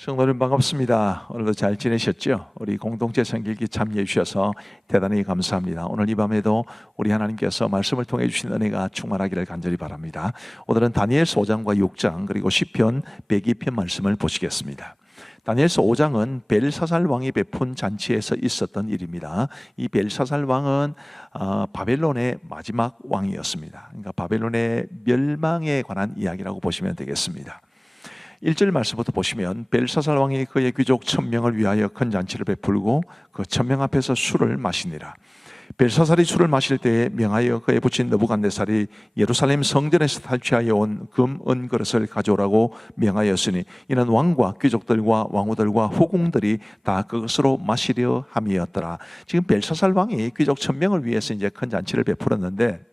성도님 반갑습니다. 오늘도 잘 지내셨죠? 우리 공동체 성길기 참여해 주셔서 대단히 감사합니다. 오늘 이 밤에도 우리 하나님께서 말씀을 통해 주신 은혜가 충만하기를 간절히 바랍니다. 오늘은 다니엘서 5장과 6장 그리고 시편 102편 말씀을 보시겠습니다. 다니엘서 5장은 벨사살 왕이 베푼 잔치에서 있었던 일입니다. 이 벨사살 왕은 바벨론의 마지막 왕이었습니다. 그러니까 바벨론의 멸망에 관한 이야기라고 보시면 되겠습니다. 1절 말씀부터 보시면 벨사살 왕이 그의 귀족 1000명을 위하여 큰 잔치를 베풀고 그 1000명 앞에서 술을 마시니라. 벨사살이 술을 마실 때에 명하여 그의 부친 느부갓네살이 예루살렘 성전에서 탈취하여 온 금, 은 그릇을 가져오라고 명하였으니 이는 왕과 귀족들과 왕후들과 후궁들이 다 그것으로 마시려 함이었더라. 지금 벨사살 왕이 귀족 1000명을 위해서 이제 큰 잔치를 베풀었는데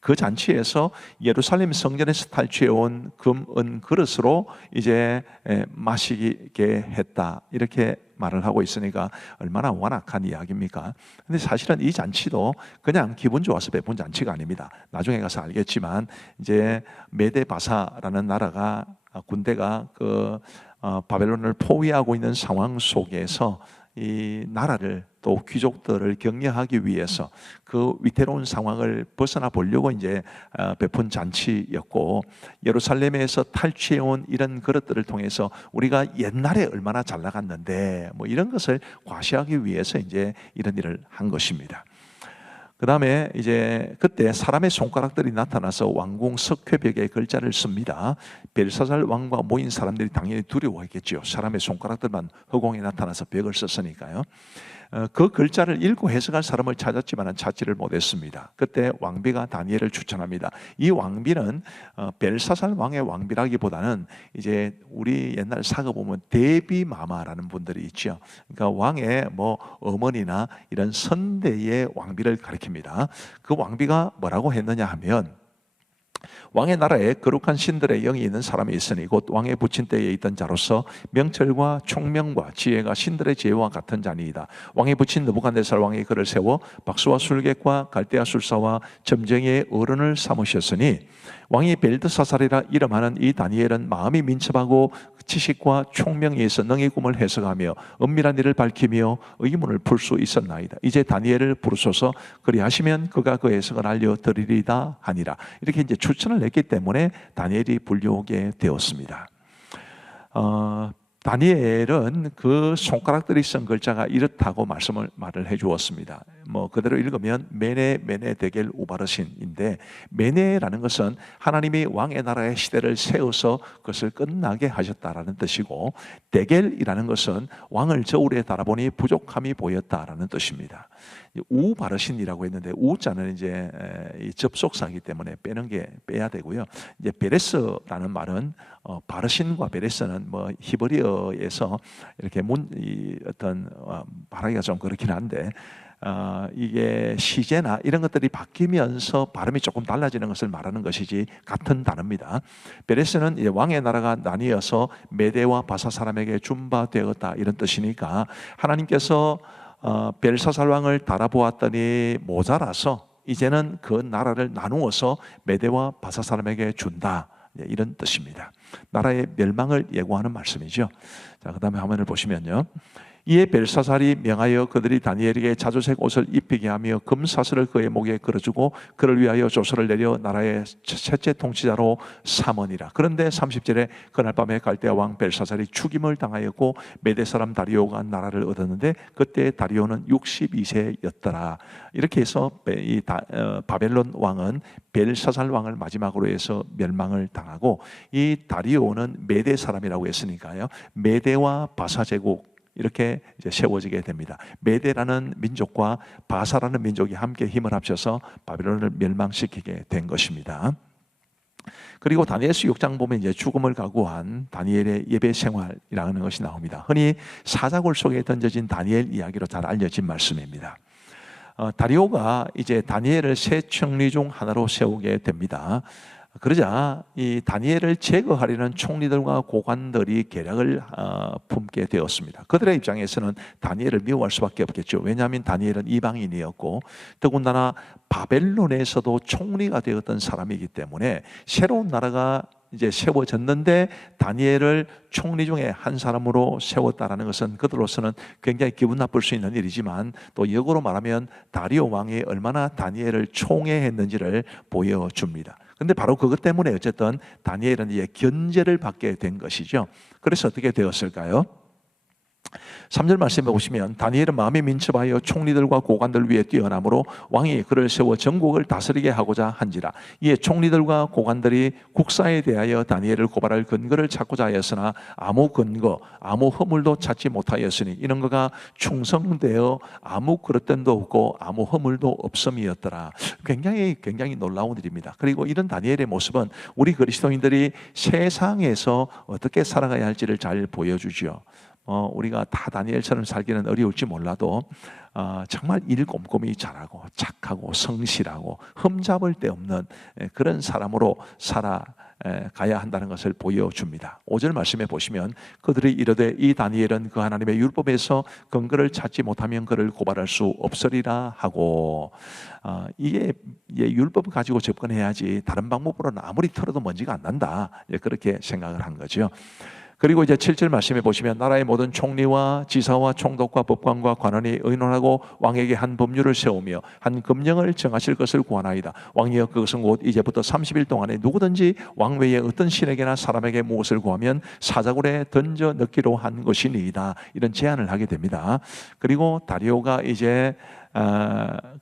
그 잔치에서 예루살렘 성전에서 탈취해온 금, 은 그릇으로 이제 마시게 했다. 이렇게 말을 하고 있으니까 얼마나 완악한 이야기입니까? 근데 사실은 이 잔치도 그냥 기분 좋아서 베푼 잔치가 아닙니다. 나중에 가서 알겠지만 이제 메데바사라는 나라가 군대가 그 바벨론을 포위하고 있는 상황 속에서 이 나라를 또 귀족들을 격려하기 위해서 그 위태로운 상황을 벗어나 보려고 이제 베푼 잔치였고, 예루살렘에서 탈취해온 이런 그릇들을 통해서 우리가 옛날에 얼마나 잘 나갔는데 뭐 이런 것을 과시하기 위해서 이제 이런 일을 한 것입니다. 그 다음에 이제 그때 사람의 손가락들이 나타나서 왕궁 석회벽에 글자를 씁니다. 벨사살 왕과 모인 사람들이 당연히 두려워했겠죠. 사람의 손가락들만 허공에 나타나서 벽을 썼으니까요. 그 글자를 읽고 해석할 사람을 찾았지만 찾지를 못했습니다. 그때 왕비가 다니엘을 추천합니다. 이 왕비는 벨사살 왕의 왕비라기보다는 이제 우리 옛날 사가 보면 대비마마라는 분들이 있죠. 그러니까 왕의 뭐 어머니나 이런 선대의 왕비를 가리킵니다. 그 왕비가 뭐라고 했느냐 하면, 왕의 나라에 거룩한 신들의 영이 있는 사람이 있으니 곧 왕의 부친 때에 있던 자로서 명철과 총명과 지혜가 신들의 지혜와 같은 자니이다. 왕의 부친 느부갓네살 왕이 그를 세워 박수와 술객과 갈대아 술사와 점쟁이의 어른을 삼으셨으니 왕이 벨드사살이라 이름하는 이 다니엘은 마음이 민첩하고 지식과 총명이 있어 능히 꿈을 해석하며 은밀한 일을 밝히며 의문을 풀 수 있었나이다. 이제 다니엘을 부르소서, 그리하시면 그가 그 해석을 알려드리리다 하니라. 이렇게 이제 추천을 했기 때문에 다니엘이 불려오게 되었습니다. 다니엘은 그 손가락들이 쓴 글자가 이렇다고 말을 해주었습니다. 뭐 그대로 읽으면 메네 데겔 우바르신인데, 메네라는 것은 하나님이 왕의 나라의 시대를 세워서 그것을 끝나게 하셨다라는 뜻이고, 데겔이라는 것은 왕을 저울에 달아보니 부족함이 보였다라는 뜻입니다. 우바르신이라고 했는데 우자는 이제 접속사이기 때문에 빼야 되고요. 이제 베레스라는 말은 바르신과 베레스는 뭐 히브리어에서 이렇게 어떤 말하기가 좀 그렇긴 한데 이게 시제나 이런 것들이 바뀌면서 발음이 조금 달라지는 것을 말하는 것이지 같은 단어입니다. 베레스는 이제 왕의 나라가 나뉘어서 메대와 바사 사람에게 준바되었다 이런 뜻이니까, 하나님께서 벨사살 왕을 달아보았더니 모자라서 이제는 그 나라를 나누어서 메대와 바사 사람에게 준다, 이런 뜻입니다. 나라의 멸망을 예고하는 말씀이죠. 자, 그 다음에 화면을 보시면요, 이에 벨사살이 명하여 그들이 다니엘에게 자주색 옷을 입히게 하며 금사슬을 그의 목에 걸어주고 그를 위하여 조서를 내려 나라의 첫째 통치자로 삼으니라. 그런데 30절에 그날 밤에 갈대아 왕 벨사살이 죽임을 당하였고 메대 사람 다리오가 나라를 얻었는데 그때 다리오는 62세였더라. 이렇게 해서 이 바벨론 왕은 벨사살 왕을 마지막으로 해서 멸망을 당하고, 이 다리오는 메대 사람이라고 했으니까요, 메대와 바사 제국 이렇게 이제 세워지게 됩니다. 메대라는 민족과 바사라는 민족이 함께 힘을 합쳐서 바벨론을 멸망시키게 된 것입니다. 그리고 다니엘서 6장 보면 이제 죽음을 각오한 다니엘의 예배 생활이라는 것이 나옵니다. 흔히 사자굴 속에 던져진 다니엘 이야기로 잘 알려진 말씀입니다. 다리오가 이제 다니엘을 세 총리 중 하나로 세우게 됩니다. 그러자 이 다니엘을 제거하려는 총리들과 고관들이 계략을 품게 되었습니다. 그들의 입장에서는 다니엘을 미워할 수밖에 없겠죠. 왜냐하면 다니엘은 이방인이었고 더군다나 바벨론에서도 총리가 되었던 사람이기 때문에 새로운 나라가 이제 세워졌는데 다니엘을 총리 중에 한 사람으로 세웠다라는 것은 그들로서는 굉장히 기분 나쁠 수 있는 일이지만 또 역으로 말하면 다리오 왕이 얼마나 다니엘을 총애했는지를 보여줍니다. 근데 바로 그것 때문에 어쨌든 다니엘은 이제 견제를 받게 된 것이죠. 그래서 어떻게 되었을까요? 3절 말씀에 보시면 다니엘은 마음에 민첩하여 총리들과 고관들 위에 뛰어나므로 왕이 그를 세워 전국을 다스리게 하고자 한지라. 이에 총리들과 고관들이 국사에 대하여 다니엘을 고발할 근거를 찾고자 하였으나 아무 근거, 아무 허물도 찾지 못하였으니 이런 거가 충성되어 아무 그릇됨도 없고 아무 허물도 없음이었더라. 굉장히 놀라운 일입니다. 그리고 이런 다니엘의 모습은 우리 그리스도인들이 세상에서 어떻게 살아가야 할지를 잘 보여주죠. 우리가 다 다니엘처럼 살기는 어려울지 몰라도 정말 일 꼼꼼히 잘하고 착하고 성실하고 흠잡을 데 없는 그런 사람으로 살아가야 한다는 것을 보여줍니다. 5절 말씀에 보시면 그들이 이르되 이 다니엘은 그 하나님의 율법에서 근거를 찾지 못하면 그를 고발할 수 없으리라 하고, 이게 율법을 가지고 접근해야지 다른 방법으로는 아무리 털어도 먼지가 안 난다, 그렇게 생각을 한 거죠. 그리고 이제 7절 말씀에 보시면 나라의 모든 총리와 지사와 총독과 법관과 관원이 의논하고 왕에게 한 법률을 세우며 한 금령을 정하실 것을 구하나이다. 왕이여 그것은 곧 이제부터 30일 동안에 누구든지 왕 외에 어떤 신에게나 사람에게 무엇을 구하면 사자굴에 던져 넣기로 한 것이니이다. 이런 제안을 하게 됩니다. 그리고 다리오가 이제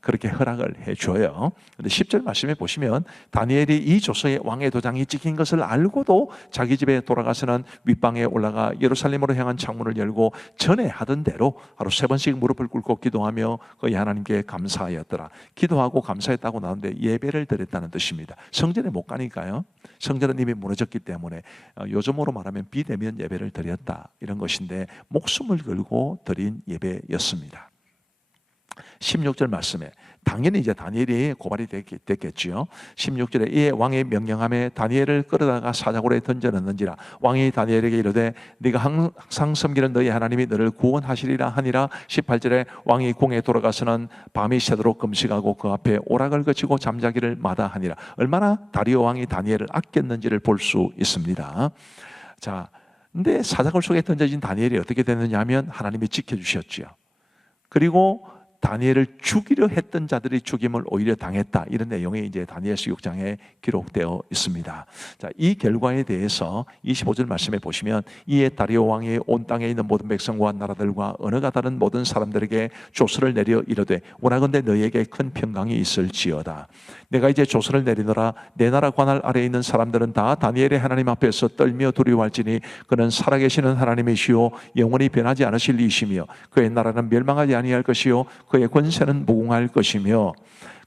그렇게 허락을 해줘요. 근데 10절 말씀에 보시면 다니엘이 이 조서에 왕의 도장이 찍힌 것을 알고도 자기 집에 돌아가서는 윗방에 올라가 예루살렘으로 향한 창문을 열고 전에 하던 대로 하루 3번씩 무릎을 꿇고 기도하며 거의 하나님께 감사하였더라. 기도하고 감사했다고 나오는데 예배를 드렸다는 뜻입니다. 성전에 못 가니까요. 성전은 이미 무너졌기 때문에 요즘으로 말하면 비대면 예배를 드렸다, 이런 것인데 목숨을 걸고 드린 예배였습니다. 16절 말씀에 당연히 이제 다니엘이 고발이 됐겠지요. 16절에 이에 왕의 명령함에 다니엘을 끌어다가 사자굴에 던져넣는지라. 왕이 다니엘에게 이르되 네가 항상 섬기는 너희 하나님이 너를 구원하시리라 하니라. 18절에 왕이 궁에 돌아가서는 밤이 새도록 금식하고 그 앞에 오락을 거치고 잠자기를 마다하니라. 얼마나 다리오 왕이 다니엘을 아꼈는지를 볼 수 있습니다. 자, 근데 사자굴 속에 던져진 다니엘이 어떻게 됐느냐 하면 하나님이 지켜주셨지요. 그리고 다니엘을 죽이려 했던 자들이 죽임을 오히려 당했다, 이런 내용이 이제 다니엘서 6장에 기록되어 있습니다. 자, 이 결과에 대해서 25절 말씀에 보시면 이에 다리오 왕이 온 땅에 있는 모든 백성과 나라들과 언어가 다른 모든 사람들에게 조서를 내려 이르되 원하건대 너희에게 큰 평강이 있을지어다. 내가 이제 조서를 내리노라. 내 나라 관할 아래에 있는 사람들은 다 다니엘의 하나님 앞에서 떨며 두려워할지니 그는 살아계시는 하나님이시요 영원히 변하지 않으실 이시며 그의 나라는 멸망하지 아니할 것이요 그의 권세는 무궁할 것이며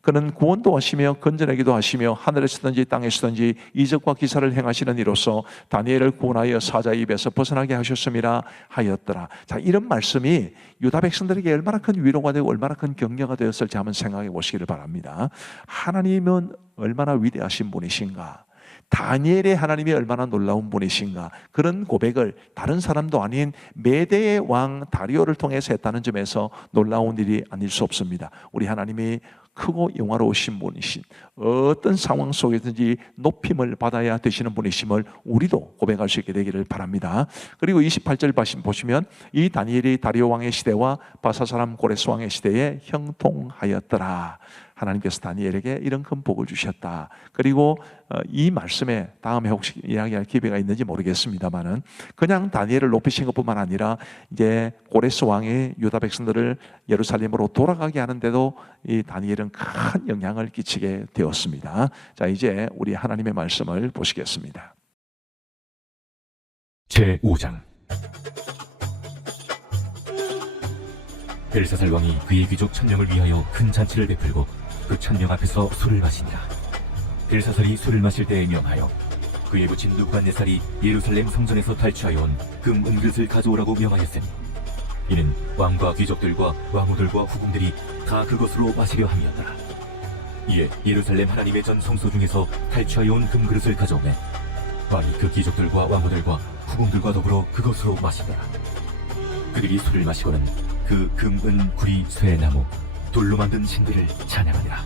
그는 구원도 하시며 건져내기도 하시며 하늘에서든지 땅에서든지 이적과 기사를 행하시는 이로써 다니엘을 구원하여 사자의 입에서 벗어나게 하셨음이라 하였더라. 자, 이런 말씀이 유다 백성들에게 얼마나 큰 위로가 되고 얼마나 큰 격려가 되었을지 한번 생각해 보시기를 바랍니다. 하나님은 얼마나 위대하신 분이신가, 다니엘의 하나님이 얼마나 놀라운 분이신가, 그런 고백을 다른 사람도 아닌 메대의 왕 다리오를 통해서 했다는 점에서 놀라운 일이 아닐 수 없습니다. 우리 하나님이 크고 영화로우신 분이신, 어떤 상황 속에든지 높임을 받아야 되시는 분이심을 우리도 고백할 수 있게 되기를 바랍니다. 그리고 28절 보시면 이 다니엘이 다리오 왕의 시대와 바사 사람 고레스 왕의 시대에 형통하였더라. 하나님께서 다니엘에게 이런 큰 복을 주셨다. 그리고 이 말씀에 다음에 혹시 이야기할 기회가 있는지 모르겠습니다만은 그냥 다니엘을 높이신 것뿐만 아니라 이제 고레스 왕이 유다 백성들을 예루살렘으로 돌아가게 하는데도 이 다니엘은 큰 영향을 끼치게 되었습니다. 자, 이제 우리 하나님의 말씀을 보시겠습니다. 제5장. 벨사살 왕이 그의 귀족 1000명을 위하여 큰 잔치를 베풀고 그 1000명 앞에서 술을 마시니라. 벨사살이 술을 마실 때에 명하여 그의 부친 느부갓네살이 예루살렘 성전에서 탈취하여 온 금 은그릇을 가져오라고 명하였으니 이는 왕과 귀족들과 왕후들과 후궁들이 다 그것으로 마시려 함이었더라. 이에 예루살렘 하나님의 전 성소 중에서 탈취하여 온 금그릇을 가져오매 왕이 그 귀족들과 왕후들과 후궁들과 더불어 그것으로 마시더라. 그들이 술을 마시고는 그 금, 은, 구리, 쇠, 나무, 돌로 만든 신들을 찬양하니라.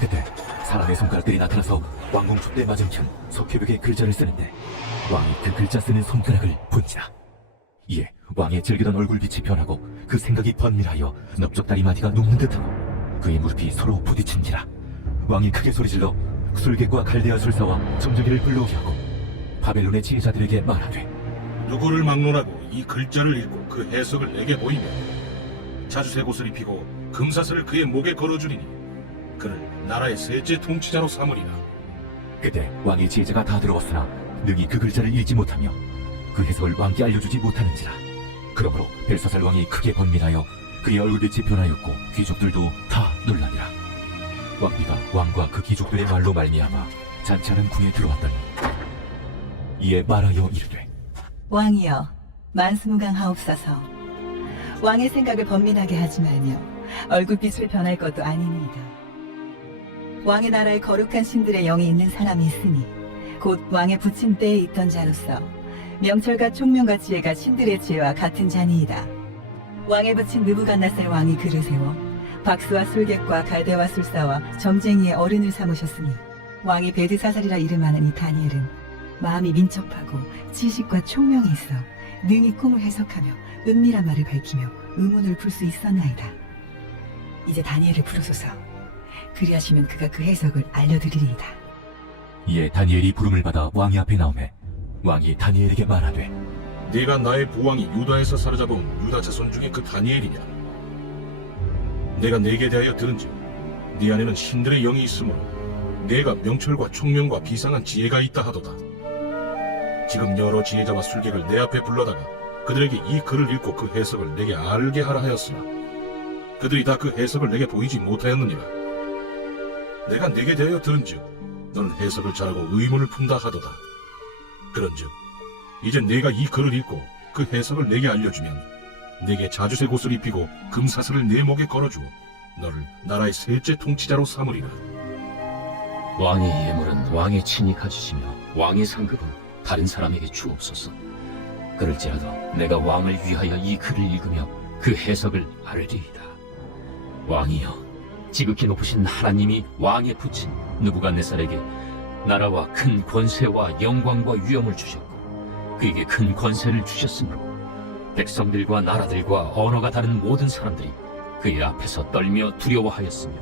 그때 사람의 손가락들이 나타나서 왕궁 촛대 맞은편 석회벽에 글자를 쓰는데 왕이 그 글자 쓰는 손가락을 본지라. 이에 왕의 즐기던 얼굴빛이 변하고 그 생각이 번밀하여 넓적다리 마디가 녹는 듯하고 그의 무릎이 서로 부딪힌지라. 왕이 크게 소리질러 술객과 갈대아 술사와 점쟁이를 불러오게 하고 바벨론의 지혜자들에게 말하되 누구를 막론하고 이 글자를 읽고 그 해석을 내게 보이며 자주색 옷을 입히고 금사슬을 그의 목에 걸어주리니 그를 나라의 셋째 통치자로 삼으리라. 그때 왕의 지혜자가 다 들어왔으나 능히 그 글자를 읽지 못하며 그 해석을 왕께 알려주지 못하는지라. 그러므로 벨사살 왕이 크게 번민하여 그의 얼굴빛이 변하였고 귀족들도 다 놀라니라. 왕비가 왕과 그 귀족들의 말로 말미암아 잔치하는 궁에 들어왔더니 이에 말하여 이르되 왕이여, 만수무강하옵소서. 왕의 생각을 번민하게 하지 말며 얼굴빛을 변할 것도 아니니이다. 왕의 나라에 거룩한 신들의 영이 있는 사람이 있으니 곧 왕의 부친 때에 있던 자로서 명철과 총명과 지혜가 신들의 지혜와 같은 자니이다. 왕의 부친 느부갓네살 왕이 그를 세워 박수와 술객과 갈대와 술사와 점쟁이의 어른을 삼으셨으니 왕이 베드사살이라 이름하는 이 다니엘은 마음이 민첩하고 지식과 총명이 있어 능히 꿈을 해석하며 은밀한 말을 밝히며 의문을 풀 수 있었나이다. 이제 다니엘을 부르소서. 그리하시면 그가 그 해석을 알려드리리이다. 이에 다니엘이 부름을 받아 왕의 앞에 나오매 왕이 다니엘에게 말하되 네가 나의 부왕이 유다에서 사로잡은 유다 자손 중에 그 다니엘이냐? 내가 네게 대하여 들은즉 네 안에는 신들의 영이 있으므로 네가 명철과 총명과 비상한 지혜가 있다 하도다. 지금 여러 지혜자와 술객을 내 앞에 불러다가 그들에게 이 글을 읽고 그 해석을 내게 알게 하라 하였으나 그들이 다 그 해석을 내게 보이지 못하였느니라. 내가 네게 대하여 들은즉 너는 해석을 잘하고 의문을 푼다 하도다. 그런즉 이제 네가 이 글을 읽고 그 해석을 내게 알려주면 네게 자주색 옷을 입히고 금사슬을 내 목에 걸어주고 너를 나라의 셋째 통치자로 삼으리라. 왕의 예물은 왕의 친히 가지시며 왕의 상급은 다른 사람에게 주옵소서. 그럴지라도 내가 왕을 위하여 이 글을 읽으며 그 해석을 알리이다. 왕이여, 지극히 높으신 하나님이 왕의 부친 느부갓네살에게 나라와 큰 권세와 영광과 위엄을 주셨고 그에게 큰 권세를 주셨으므로 백성들과 나라들과 언어가 다른 모든 사람들이 그의 앞에서 떨며 두려워하였으며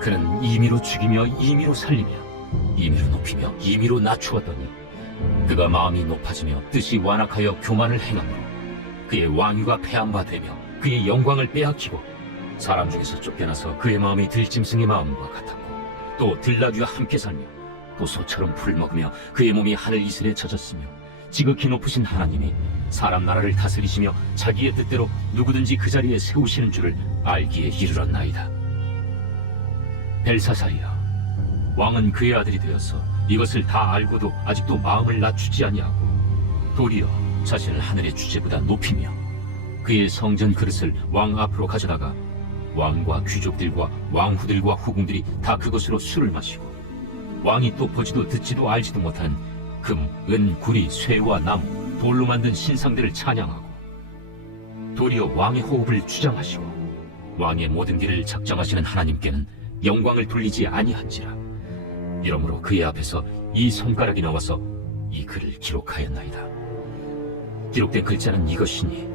그는 임의로 죽이며 임의로 살리며 임의로 높이며 임의로 낮추었더니 그가 마음이 높아지며 뜻이 완악하여 교만을 행함으로 그의 왕위가 패한바 되며 그의 영광을 빼앗기고 사람 중에서 쫓겨나서 그의 마음이 들짐승의 마음과 같았고 또 들나귀와 함께 살며 또 소처럼 풀을 먹으며 그의 몸이 하늘 이슬에 젖었으며 지극히 높으신 하나님이 사람 나라를 다스리시며 자기의 뜻대로 누구든지 그 자리에 세우시는 줄을 알기에 이르렀나이다. 벨사살이여, 왕은 그의 아들이 되어서 이것을 다 알고도 아직도 마음을 낮추지 아니하고 도리어 자신을 하늘의 주제보다 높이며 그의 성전 그릇을 왕 앞으로 가져다가 왕과 귀족들과 왕후들과 후궁들이 다 그것으로 술을 마시고 왕이 또 보지도 듣지도 알지도 못한 금, 은, 구리, 쇠와 나무, 돌로 만든 신상들을 찬양하고 도리어 왕의 호흡을 주장하시고 왕의 모든 길을 작정하시는 하나님께는 영광을 돌리지 아니한지라. 이러므로 그의 앞에서 이 손가락이 나와서 이 글을 기록하였나이다. 기록된 글자는 이것이니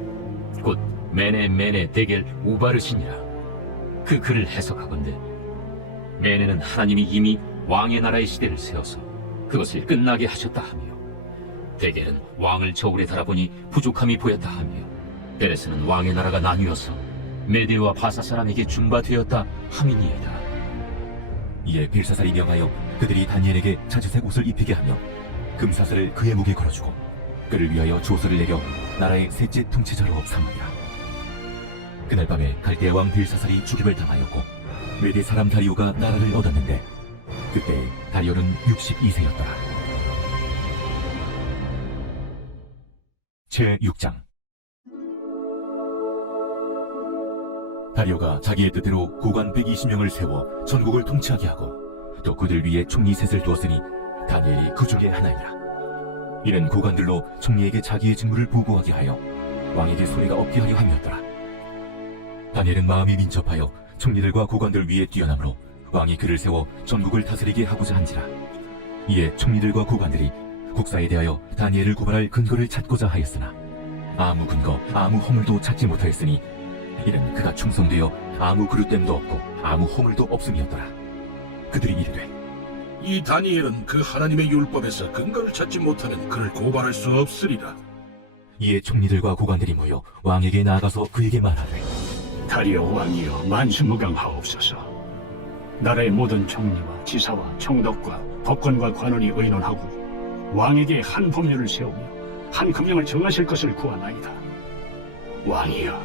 곧 메네 메네 데겔 우바르시니라. 그 글을 해석하건대 메네는 하나님이 이미 왕의 나라의 시대를 세워서 그것을 끝나게 하셨다 하며 데겔은 왕을 저울에 달아보니 부족함이 보였다 하며 베레스는 왕의 나라가 나뉘어서 메데와 바사 사람에게 준바되었다 함이니이다. 이에 벨사살이 명하여 그들이 다니엘에게 자주색 옷을 입히게 하며 금사슬을 그의 목에 걸어주고 그를 위하여 조서를 내려 나라의 셋째 통치자로 삼으니라. 그날 밤에 갈대아 왕 벨사살이 죽임을 당하였고 메대 사람 다리오가 나라를 얻었는데 그때 다리오는 62세였더라. 제6장. 다리오가 자기의 뜻대로 고관 120명을 세워 전국을 통치하게 하고 또 그들 위에 총리 셋을 두었으니 다니엘이 그 중에 하나이라. 이는 고관들로 총리에게 자기의 직무를 보고하게 하여 왕에게 소리가 없게 하려 함이었더라. 다니엘은 마음이 민첩하여 총리들과 고관들 위에 뛰어나므로 왕이 그를 세워 전국을 다스리게 하고자 한지라. 이에 총리들과 고관들이 국사에 대하여 다니엘을 고발할 근거를 찾고자 하였으나 아무 근거 아무 허물도 찾지 못하였으니 이는 그가 충성되어 아무 그릇됨도 없고 아무 허물도 없음이었더라. 그들이 이르되 이 다니엘은 그 하나님의 율법에서 근거를 찾지 못하는 그를 고발할 수 없으리라. 이에 총리들과 고관들이 모여 왕에게 나아가서 그에게 말하되 다리오 왕이여 만수무강하옵소서. 나라의 모든 총리와 지사와 총독과 법관과 관원이 의논하고 왕에게 한 법률을 세우며 한 금령을 정하실 것을 구하나이다. 왕이여,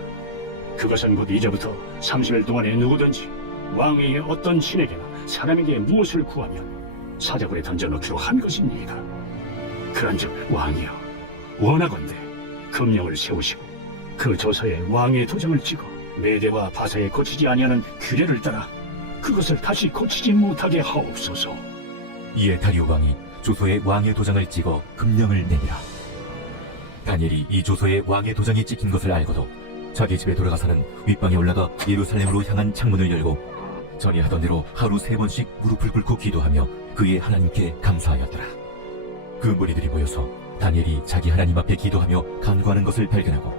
그것은 곧 이제부터 30일 동안에 누구든지 왕에게 어떤 신에게나 사람에게 무엇을 구하면 사자굴에 던져넣기로 한 것입니다. 그런즉 왕이여, 원하건대 금령을 세우시고 그 조서에 왕의 도장을 찍어 메대와 바사에 고치지 아니하는 규례를 따라 그것을 다시 고치지 못하게 하옵소서. 이에 다리오 왕이 조서에 왕의 도장을 찍어 금령을 내니라. 다니엘이 이 조서에 왕의 도장이 찍힌 것을 알고도 자기 집에 돌아가서는 윗방에 올라가 예루살렘으로 향한 창문을 열고 전에 하던 대로 하루 3번씩 무릎을 꿇고 기도하며 그의 하나님께 감사하였더라. 그 무리들이 모여서 다니엘이 자기 하나님 앞에 기도하며 간구하는 것을 발견하고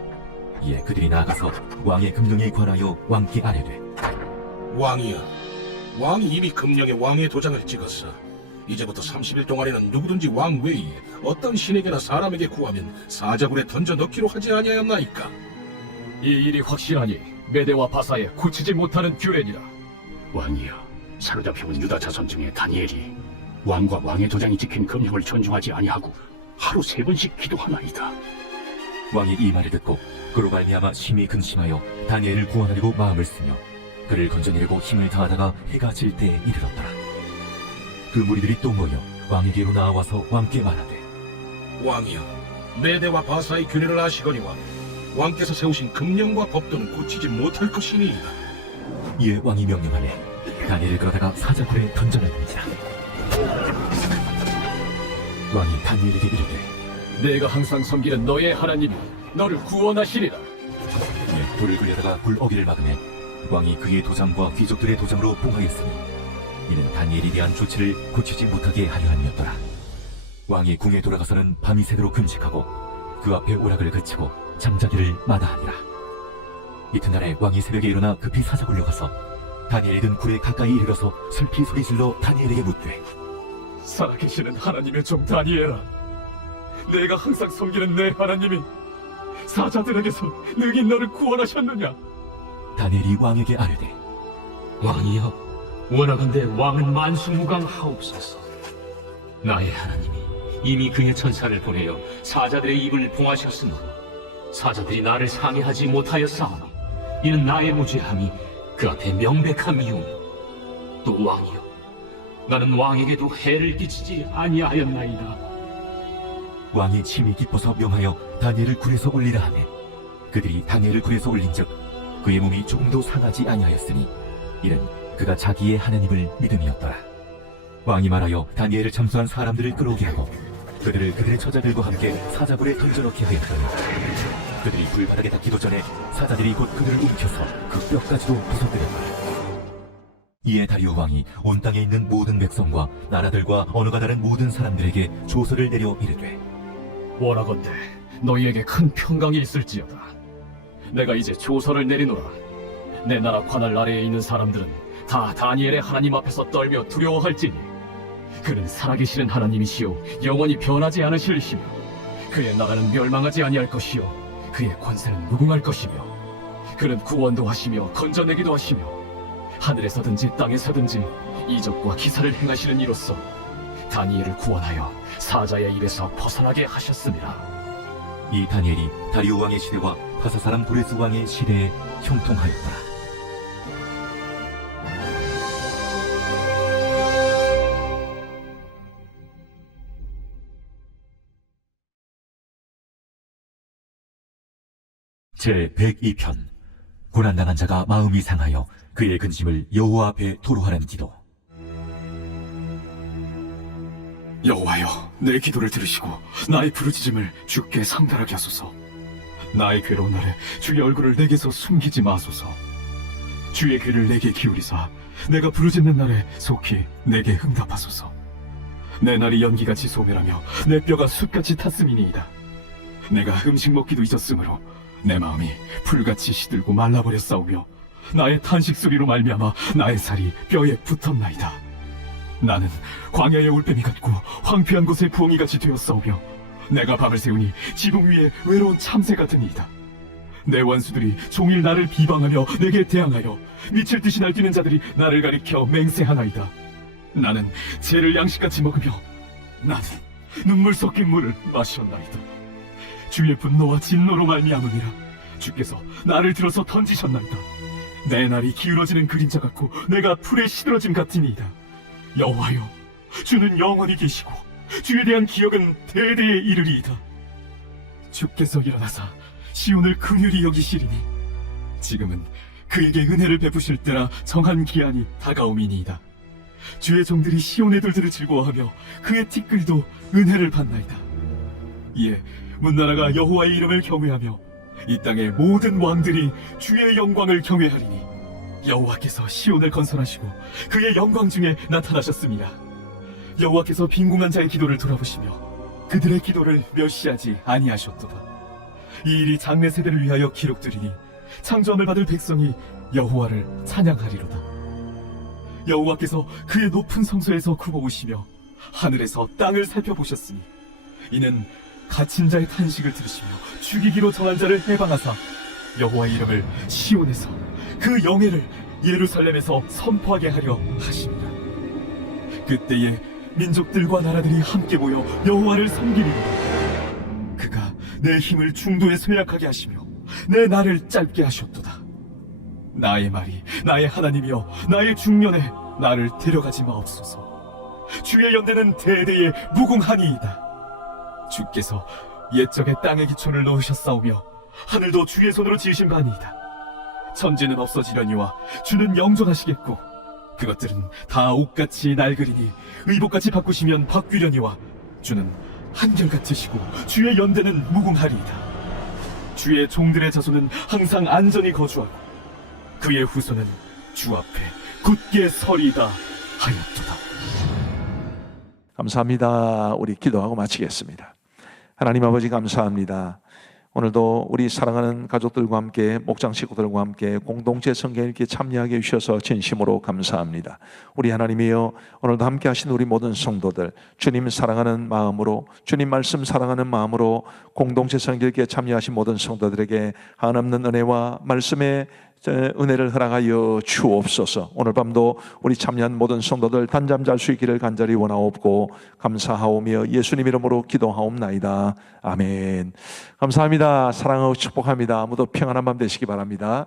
이에 그들이 나아가서 왕의 금령에 관하여 왕께 아뢰되 왕이여, 왕이 이미 금령에 왕의 도장을 찍었어. 이제부터 30일 동안에는 누구든지 왕 외에 어떤 신에게나 사람에게 구하면 사자굴에 던져 넣기로 하지 아니하였나이까? 이 일이 확실하니 메대와 바사에 고치지 못하는 규례니라. 왕이여, 사로잡혀온 유다 자손 중에 다니엘이 왕과 왕의 도장이 찍힌 금령을 존중하지 아니하고 하루 3번씩 기도하나이다. 왕이 이 말을 듣고 그로 말미암아 심히 근심하여 다니엘을 구원하려고 마음을 쓰며 그를 건져내려고 힘을 다하다가 해가 질 때에 이르렀더라. 그 무리들이 또 모여 왕에게로 나와서 왕께 말하되 왕이여, 메대와 바사의 규례를 아시거니와 왕께서 세우신 금령과 법도는 고치지 못할 것이니이다. 이에 왕이 명령하매 다니엘을 끌어다가 사자굴에 던져넣는지라. 왕이 다니엘에게 이르되 내가 항상 섬기는 너의 하나님이 너를 구원하시리라. 이에 돌을 굴려다가 굴 어기를 막으매 왕이 그의 도장과 귀족들의 도장으로 봉하였으니 이는 다니엘에 대한 조치를 고치지 못하게 하려 함이었더라. 왕이 궁에 돌아가서는 밤이 새도록 금식하고 그 앞에 오락을 그치고 잠자기를 마다하니라. 이튿날에 왕이 새벽에 일어나 급히 사자굴로 가서 다니엘이 든 굴에 가까이 이르러서 슬피 소리질러 다니엘에게 묻되 살아계시는 하나님의 종 다니엘아, 내가 항상 섬기는 내 하나님이 사자들에게서 능히 너를 구원하셨느냐? 다니엘이 왕에게 아뢰되 왕이여, 원하건대 왕은 만수무강하옵소서. 나의 하나님이 이미 그의 천사를 보내어 사자들의 입을 봉하셨으므로 사자들이 나를 상해하지 못하였사오니 이는 나의 무죄함이 그 앞에 명백함이오며 또 왕이여, 나는 왕에게도 해를 끼치지 아니하였나이다. 왕이 심히 기뻐서 명하여 다니엘을 굴에서 올리라 하매 그들이 다니엘을 굴에서 올린즉 그의 몸이 조금도 상하지 아니하였으니 이는 그가 자기의 하나님을 믿음이었더라. 왕이 말하여 다니엘을 참수한 사람들을 끌어오게 하고 그들을 그들의 처자들과 함께 사자굴에 던져넣게 하였더니 그들이 불바닥에 닿기도 전에 사자들이 곧 그들을 움켜서 그 뼈까지도 부숴뜨렸더라. 이에 다리오 왕이 온 땅에 있는 모든 백성과 나라들과 언어가 다른 모든 사람들에게 조서를 내려 이르되 원하건대 너희에게 큰 평강이 있을지어다. 내가 이제 조서를 내리노라. 내 나라 관할 아래에 있는 사람들은 다 다니엘의 하나님 앞에서 떨며 두려워할지니 그는 살아계시는 하나님이시요 영원히 변하지 않으실시며 그의 나라는 멸망하지 아니할 것이요 그의 권세는 무궁할 것이며 그는 구원도 하시며 건져내기도 하시며 하늘에서든지 땅에서든지 이적과 기사를 행하시는 이로써 다니엘을 구원하여 사자의 입에서 벗어나게 하셨습니다. 이 다니엘이 다리오 왕의 시대와 바사 사람 고레스 왕의 시대에 형통하였더라. 제 102편 고난당한 자가 마음이 상하여 그의 근심을 여호와 앞에 토로하는 기도. 여호와여, 내 기도를 들으시고 나의 부르짖음을 주께 상달하게 하소서. 나의 괴로운 날에 주의 얼굴을 내게서 숨기지 마소서. 주의 귀를 내게 기울이사 내가 부르짖는 날에 속히 내게 응답하소서. 내 날이 연기같이 소멸하며 내 뼈가 숯같이 탔음이니이다. 내가 음식 먹기도 잊었으므로 내 마음이 풀같이 시들고 말라버렸사오며 나의 탄식 소리로 말미암아 나의 살이 뼈에 붙었나이다. 나는 광야의 올빼미 같고 황폐한 곳의 부엉이같이 되었사오며 내가 밤을 새우니 지붕 위에 외로운 참새 같으니이다. 내 원수들이 종일 나를 비방하며 내게 대항하여 미칠 듯이 날뛰는 자들이 나를 가리켜 맹세하나이다. 나는 죄를 양식같이 먹으며 나는 눈물 섞인 물을 마셨나이다. 주의 분노와 진노로 말미암으니라. 주께서 나를 들어서 던지셨나이다. 내 날이 기울어지는 그림자 같고 내가 풀에 시들어짐 같으니이다. 여호와여, 주는 영원히 계시고 주에 대한 기억은 대대에 이르리이다. 주께서 일어나사 시온을 긍휼히 여기시리니 지금은 그에게 은혜를 베푸실 때라 정한 기한이 다가옴이니이다. 주의 종들이 시온의 돌들을 즐거워하며 그의 티끌도 은혜를 받나이다. 이에 문나라가 여호와의 이름을 경외하며 이 땅의 모든 왕들이 주의 영광을 경외하리니 여호와께서 시온을 건설하시고 그의 영광 중에 나타나셨습니다. 여호와께서 빈궁한 자의 기도를 돌아보시며 그들의 기도를 멸시하지 아니하셨도다. 이 일이 장래 세대를 위하여 기록되리니 창조함을 받을 백성이 여호와를 찬양하리로다. 여호와께서 그의 높은 성소에서 굽어오시며 하늘에서 땅을 살펴보셨으니 이는 갇힌 자의 탄식을 들으시며 죽이기로 정한 자를 해방하사 여호와의 이름을 시온에서 그 영예를 예루살렘에서 선포하게 하려 하십니다. 그때에 민족들과 나라들이 함께 모여 여호와를 섬기리로다. 그가 내 힘을 중도에 쇠약하게 하시며 내 날을 짧게 하셨도다. 나의 말이 나의 하나님이여 나의 중년에 나를 데려가지 마옵소서. 주의 연대는 대대에 무궁하니이다. 주께서 옛적에 땅의 기초를 놓으셨사오며 하늘도 주의 손으로 지으신 바니이다. 천지는 없어지려니와 주는 영존하시겠고 그것들은 다 옷같이 낡으리니 의복같이 바꾸시면 바뀌려니와 주는 한결같으시고 주의 연대는 무궁하리이다. 주의 종들의 자손은 항상 안전히 거주하고 그의 후손은 주 앞에 굳게 서리이다 하였도다. 감사합니다. 우리 기도하고 마치겠습니다. 하나님 아버지 감사합니다. 오늘도 우리 사랑하는 가족들과 함께 목장 식구들과 함께 공동체 성경 읽기 참여하게 해주셔서 진심으로 감사합니다. 우리 하나님이여, 오늘도 함께 하신 우리 모든 성도들 주님 사랑하는 마음으로, 주님 말씀 사랑하는 마음으로 공동체 성경 읽기에 참여하신 모든 성도들에게 한없는 은혜와 말씀의 은혜를 허락하여 주옵소서. 오늘 밤도 우리 참여한 모든 성도들 단잠 잘 수 있기를 간절히 원하옵고 감사하오며 예수님 이름으로 기도하옵나이다. 아멘. 감사합니다. 사랑하고 축복합니다. 아무도 평안한 밤 되시기 바랍니다.